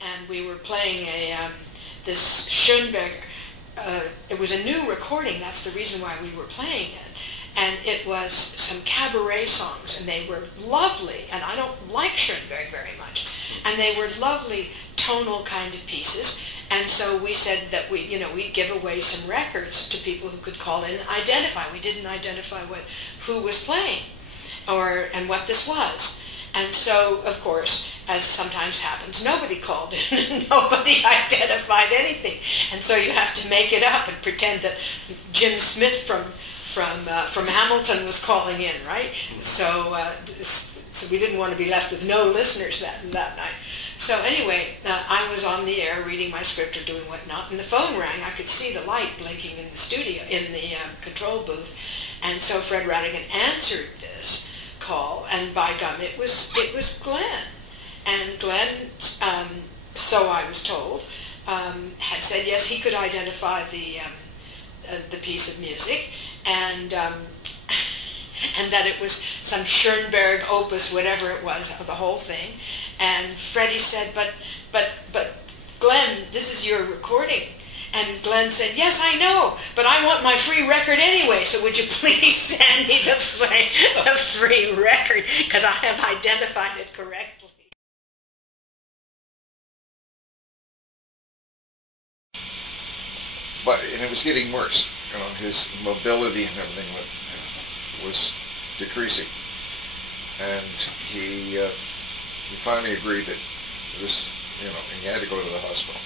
and we were playing this Schoenberg. It was a new recording. That's the reason why we were playing it. And it was some cabaret songs, and they were lovely. And I don't like Schoenberg very much. And they were lovely tonal kind of pieces. And so we said that we'd give away some records to people who could call in and identify. We didn't identify who was playing and what this was. And so, of course, as sometimes happens, nobody called in and nobody identified anything. And so you have to make it up and pretend that Jim Smith from Hamilton was calling in, right? So we didn't want to be left with no listeners that night. So anyway, I was on the air reading my script or doing whatnot, and the phone rang. I could see the light blinking in the studio, in the control booth, and so Fred Rattigan answered this call, and by gum, it was Glenn. And Glenn, so I was told, had said yes, he could identify the piece of music, and that it was some Schoenberg opus, whatever it was, the whole thing. And Freddie said, but Glenn, this is your recording. And Glenn said, yes, I know, but I want my free record anyway, so would you please send me the free record, because I have identified it correctly. And it was getting worse. His mobility and everything was decreasing. And he finally agreed that he had to go to the hospital.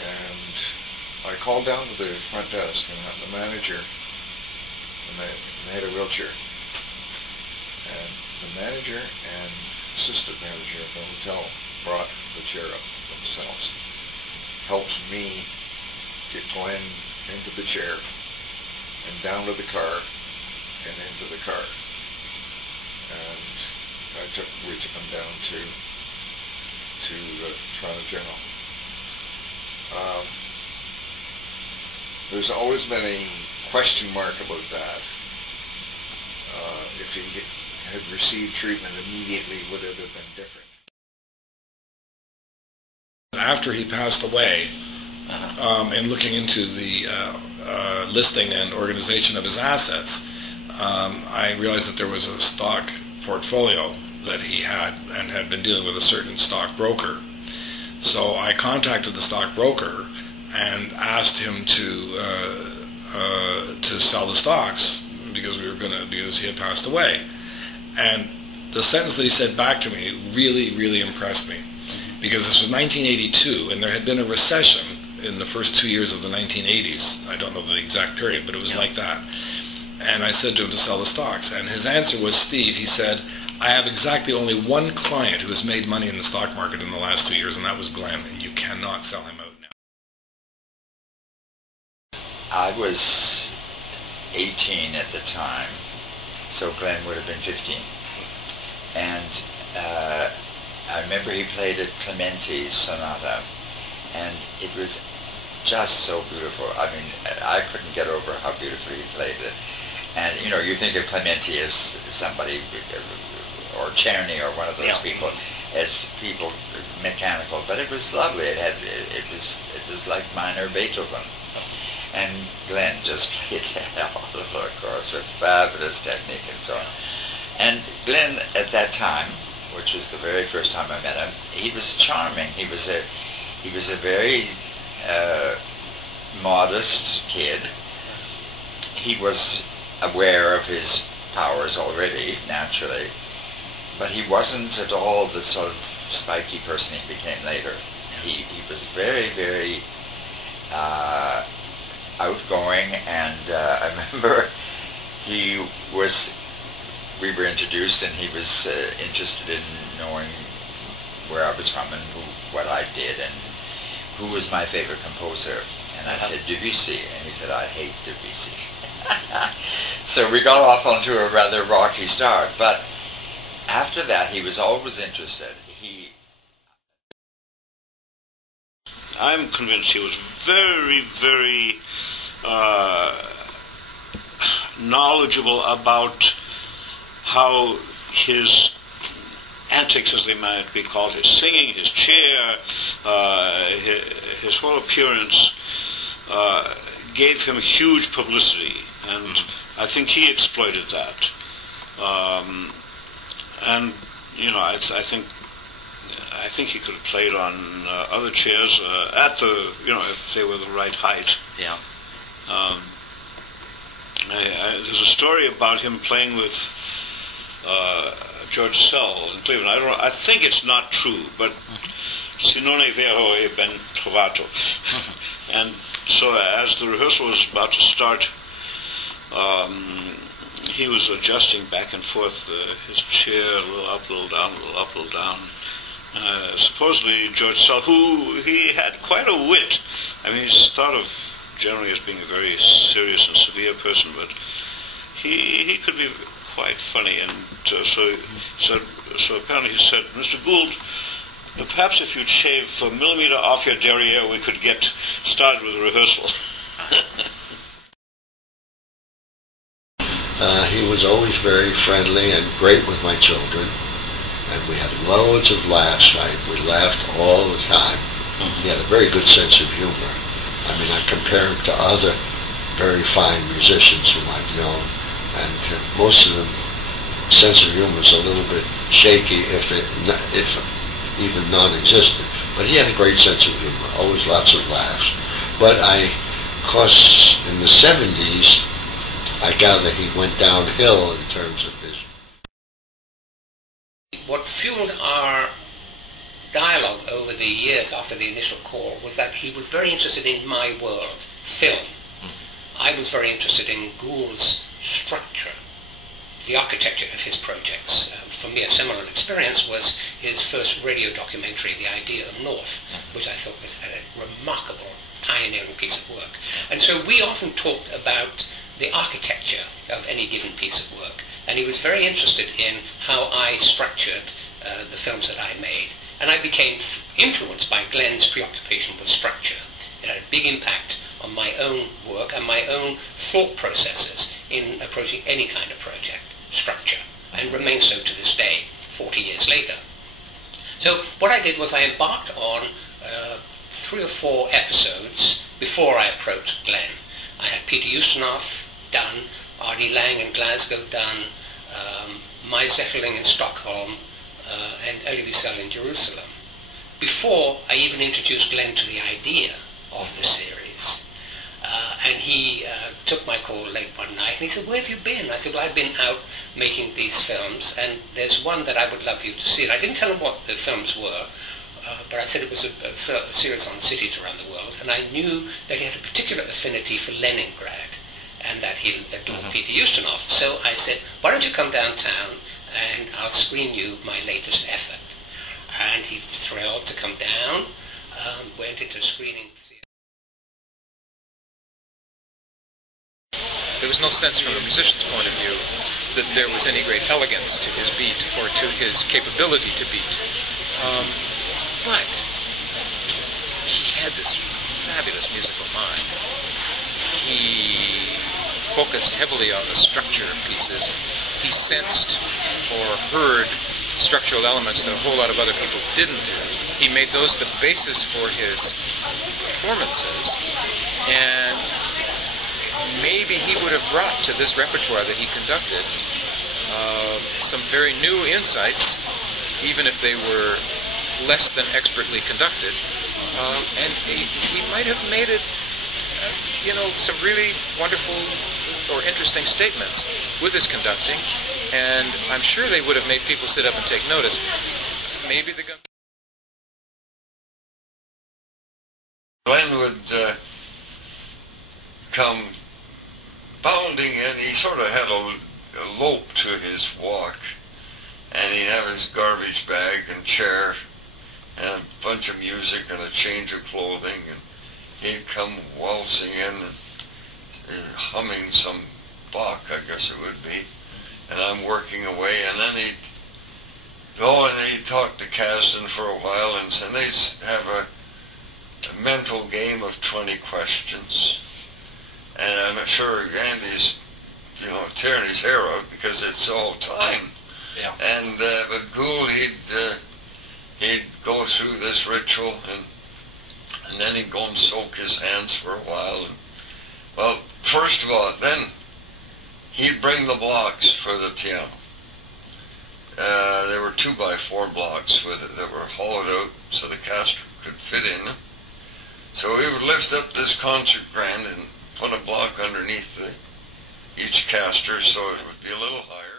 And I called down to the front desk, and the manager, and they had a wheelchair. And the manager and assistant manager of the hotel brought the chair up themselves. Helped me get Glenn into the chair and down to the car and into the car. And we took him down to Toronto General. There's always been a question mark about that. If he had received treatment immediately, would it have been different? After he passed away, and looking into the listing and organization of his assets, I realized that there was a stock portfolio that he had and had been dealing with a certain stockbroker. So I contacted the stockbroker and asked him to sell the stocks because he had passed away. And the sentence that he said back to me really, really impressed me, because this was 1982 and there had been a recession in the first 2 years of the 1980s. I don't know the exact period, but it was like that. And I said to him to sell the stocks. And his answer was, Steve, he said, I have exactly only one client who has made money in the stock market in the last 2 years, and that was Glenn, and you cannot sell him out now. I was 18 at the time, so Glenn would have been 15. And I remember he played at Clementi's Sonata, and it was just so beautiful. I mean, I couldn't get over how beautifully he played it. And, you think of Clementi as somebody, or Czerny, or one of those people, as people mechanical, but it was lovely. It was like minor Beethoven. And Glenn just played that all of course, with fabulous technique and so on. And Glenn, at that time, which was the very first time I met him, he was charming. He was a very modest kid. He was aware of his powers already, naturally, but he wasn't at all the sort of spiky person he became later. He was very, very outgoing, and I remember we were introduced, and he was interested in knowing where I was from and what I did and who was my favorite composer. And I said, Debussy. And he said, I hate Debussy. So we got off onto a rather rocky start. But after that, he was always interested. I'm convinced he was very, very knowledgeable about how his antics, as they might be called, his singing, his chair, his whole appearance gave him huge publicity, and I think he exploited that. And you know, I think he could have played on other chairs at the, you know, if they were the right height. Yeah. There's a story about him playing with George Sell in Cleveland. I think it's not true, but se non è vero è ben trovato. And so as the rehearsal was about to start, he was adjusting back and forth his chair, a little up, a little down, a little up, a little down. Supposedly George Sell, who he had quite a wit. I mean, he's thought of generally as being a very serious and severe person, but he could be quite funny. And so apparently he said, "Mr. Gould, perhaps if you'd shave a millimeter off your derriere, we could get started with the rehearsal." He was always very friendly and great with my children, and we had loads of laughs. We laughed all the time. He had a very good sense of humor. I mean, I compare him to other very fine musicians whom I've known, and most of them, sense of humor is a little bit shaky, if even non-existent. But he had a great sense of humor, always lots of laughs. But of course, in the 70s, I gather he went downhill in terms of his... What fueled our dialogue over the years after the initial call was that he was very interested in my world, film. I was very interested in Gould's structure, the architecture of his projects. For me, a similar experience was his first radio documentary, The Idea of North, which I thought was a remarkable, pioneering piece of work. And so we often talked about the architecture of any given piece of work, and he was very interested in how I structured the films that I made. And I became influenced by Glenn's preoccupation with structure. It had a big impact on my own work and my own thought processes in approaching any kind of project, structure, and remains so to this day, 40 years later. So what I did was I embarked on 3 or 4 episodes before I approached Glenn. I had Peter Ustinov done, R.D. Lang in Glasgow done, Mai Zecheling in Stockholm, and Elie Wiesel in Jerusalem, before I even introduced Glenn to the idea of the series. And he took my call late one night, and he said, "Where have you been?" I said, "Well, I've been out making these films, and there's one that I would love you to see." And I didn't tell him what the films were, but I said it was a series on cities around the world, and I knew that he had a particular affinity for Leningrad, and that he adored Peter Ustinov. So I said, "Why don't you come downtown and I'll screen you my latest effort." And he was thrilled to come down, went into a screening theater. There was no sense from a musician's point of view that there was any great elegance to his beat or to his capability to beat. But he had this fabulous musical mind. He focused heavily on the structure of pieces. He sensed or heard structural elements that a whole lot of other people didn't do. He made those the basis for his performances, and maybe he would have brought to this repertoire that he conducted some very new insights, even if they were less than expertly conducted, and he might have made it, some really wonderful or interesting statements with his conducting, and I'm sure they would have made people sit up and take notice. Maybe the Glenn would come bounding in. He sort of had a lope to his walk, and he'd have his garbage bag and chair and a bunch of music and a change of clothing, and he'd come waltzing in and humming some Bach, I guess it would be, and I'm working away, and then he'd go and he'd talk to Kasdan for a while, and they'd have a mental game of 20 questions, and I'm sure Andy's, tearing his hair out because it's all time. Yeah. And with Gould, he'd go through this ritual, and then he'd go and soak his hands for a while. And, well, first of all, then he'd bring the blocks for the piano. There were 2x4 blocks with it that were hollowed out so the caster could fit in them. So he would lift up this concert grand and put a block underneath each caster so it would be a little higher.